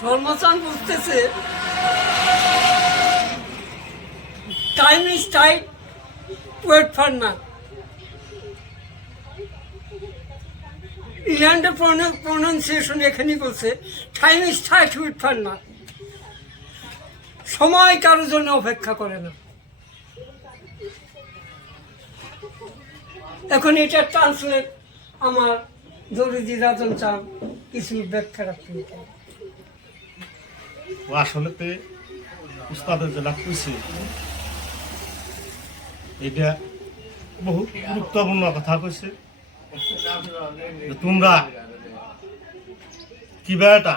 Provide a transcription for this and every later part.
সর্বচান বুঝতেছে time is tight wait for না ইংল্যান্ডের প্রনাউন্সিয়েশন এখানেই বলছে time is tight wait for না সময় কারোর জন্য অপেক্ষা করে না। এখন এটা ট্রান্সলেট আমার দরিদি রাজন চান কিছু ব্যাখ্যা রাখতে ও আসলেতে উস্তাদের যেটা কইছে, এটা বহু গুরুত্বপূর্ণ কথা কইছে। যে তোমরা কিবা এটা?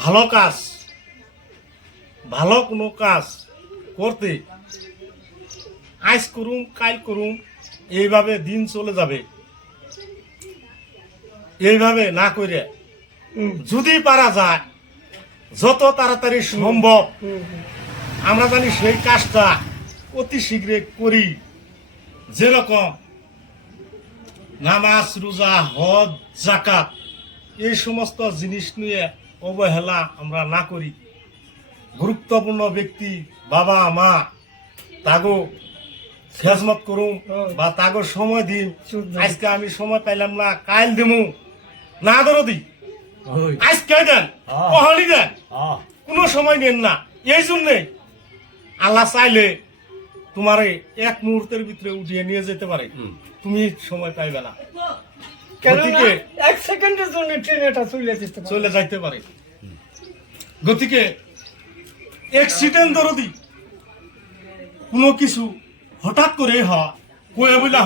ভালো কাজ, ভালো কোনো কাজ করতে আজ করুম কাল করুম, এইভাবে দিন চলে যাবে। এইভাবে না করে যদি পারা যায় যত তাড়াতাড়ি সম্ভব। আমরা জানি সেই কাজটা অতি শীঘ্রে করি। যেরকম নামাজ রোজা হজ জাকাত এই সমস্ত জিনিস নিয়ে অবহেলা আমরা না করি। গুরুত্বপূর্ণ ব্যক্তি বাবা মা তাগো খেজমত করুম বা তাগো সময় দিন। আজকে আমি সময় পাইলাম না কাল দিমু। না দরদি। আজকে দেন কহলি দেন। কোনো সময় নেন না। এই জন্যে আল্লাহ চাইলে তোমার এক মুহূর্তের ভিতরে উঠিয়ে নিয়ে যেতে পারে। তুমি সময় পাইবে না। গতিকে এক সেকেন্ডের জন্য ট্রেন এটা চলে যেতে পারে। চলে যাইতে পারে। গতিকে অ্যাক্সিডেন্ট দরদি কোনো কিছু হঠাৎ করে হয় কয়ে বলে